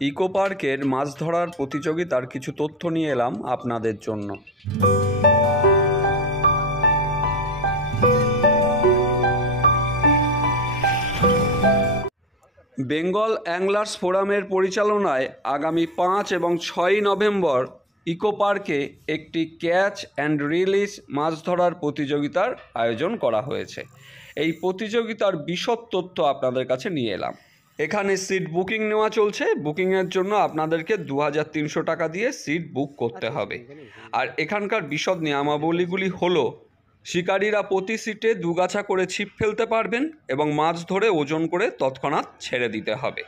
Eco পার্কের মাছ ধরার প্রতিযোগিতার কিছু তথ্য নিয়ে এলাম আপনাদের জন্য। বেঙ্গল অ্যাংলার্স ফোরামের পরিচালনায় আগামী 5 এবং 6 নভেম্বর ইকো পার্কে একটি ক্যাচ অ্যান্ড রিলিজ মাছ ধরার প্রতিযোগিতার আয়োজন করা হয়েছে। এই প্রতিযোগিতার বিশদ তথ্য আপনাদের কাছে নিয়ে এলাম। এখানে সিট বুকিং নেওয়া চলছে। বুকিংয়ের জন্য আপনাদেরকে 2300 টাকা দিয়ে সিট বুক করতে হবে। আর এখানকার বিশদ নিয়মাবলীগুলি হলো, শিকারীরা প্রতি সিটে 2 গাছা করে ছিপ ফেলতে পারবেন এবং মাছ ধরে ওজন করে তৎক্ষণাৎ ছেড়ে দিতে হবে।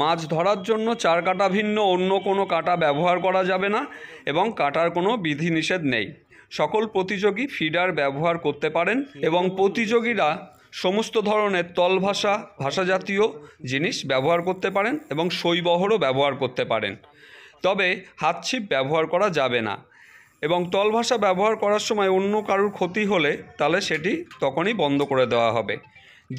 মাছ ধরার জন্য 4 কাঁটা ভিন্ন অন্য কোনো কাঁটা ব্যবহার করা যাবে না এবং কাঁটার কোনো বিধিনিষেধ নেই। সকল প্রতিযোগী ফিডার ব্যবহার করতে পারেন এবং প্রতিযোগীরা সমস্ত ধরনের ভাষা জাতীয় জিনিস ব্যবহার করতে পারেন এবং শৈবহরও ব্যবহার করতে পারেন। তবে হাত ছিপ ব্যবহার করা যাবে না এবং তলভাষা ব্যবহার করার সময় অন্য কারুর ক্ষতি হলে তাহলে সেটি তখনই বন্ধ করে দেওয়া হবে।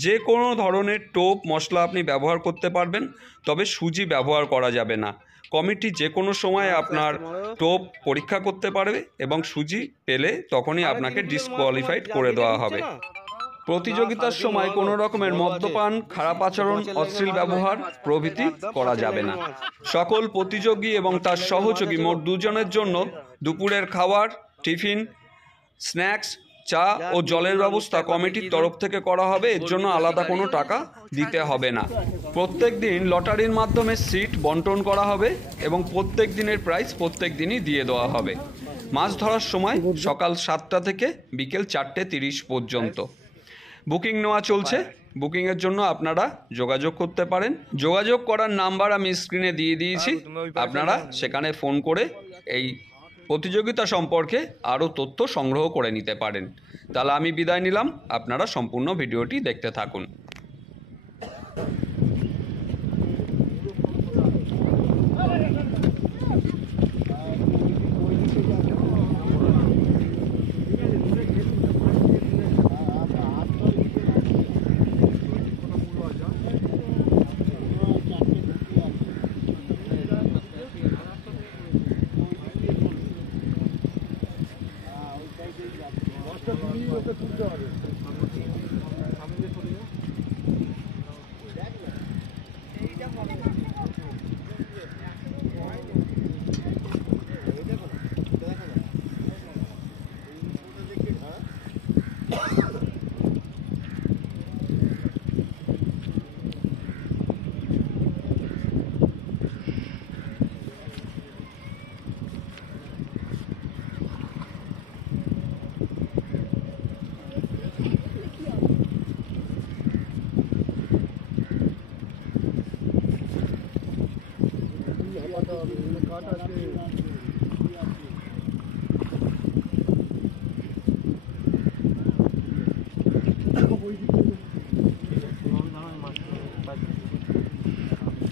যে কোনো ধরনের টোপ মশলা আপনি ব্যবহার করতে পারবেন, তবে সুজি ব্যবহার করা যাবে না। কমিটি যে কোনো সময় আপনার টোপ পরীক্ষা করতে পারবে এবং সুজি পেলে তখনই আপনাকে ডিসকোয়ালিফাইড করে দেওয়া হবে। প্রতিযোগিতার সময় কোনো রকমের মদ্যপান, খারাপ আচরণ, অশ্লীল ব্যবহার প্রভৃতি করা যাবে না। সকল প্রতিযোগী এবং তার সহযোগী মোট 2 জনের জন্য দুপুরের খাবার, টিফিন, স্ন্যাক্স, চা ও জলের ব্যবস্থা কমিটির তরফ থেকে করা হবে। এর জন্য আলাদা কোনো টাকা দিতে হবে না। প্রত্যেক দিন লটারির মাধ্যমে সিট বন্টন করা হবে এবং প্রত্যেক দিনের প্রাইস প্রত্যেক দিনই দিয়ে দেওয়া হবে। মাছ ধরার সময় সকাল 7টা থেকে বিকেল 4:30 পর্যন্ত। বুকিং নেওয়া চলছে। বুকিংয়ের জন্য আপনারা যোগাযোগ করতে পারেন। যোগাযোগ করার নাম্বার আমি স্ক্রিনে দিয়ে দিয়েছি। আপনারা সেখানে ফোন করে এই প্রতিযোগিতা সম্পর্কে আরও তথ্য সংগ্রহ করে নিতে পারেন। তাহলে আমি বিদায় নিলাম। আপনারা সম্পূর্ণ ভিডিওটি দেখতে থাকুন।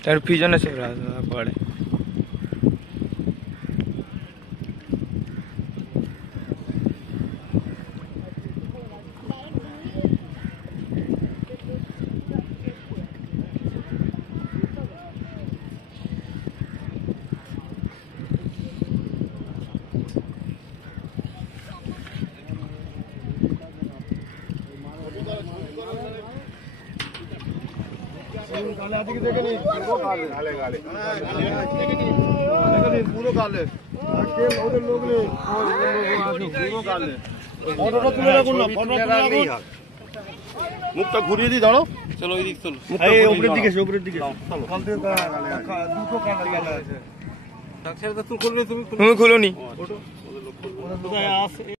তার পিছনে সে পড়ে। মুখটা ঘুরিয়ে দিই, দাঁড়ো। চলো ওই দিক, চলো উপরের দিকে, উপরের দিকে। তুমি খুলো নি।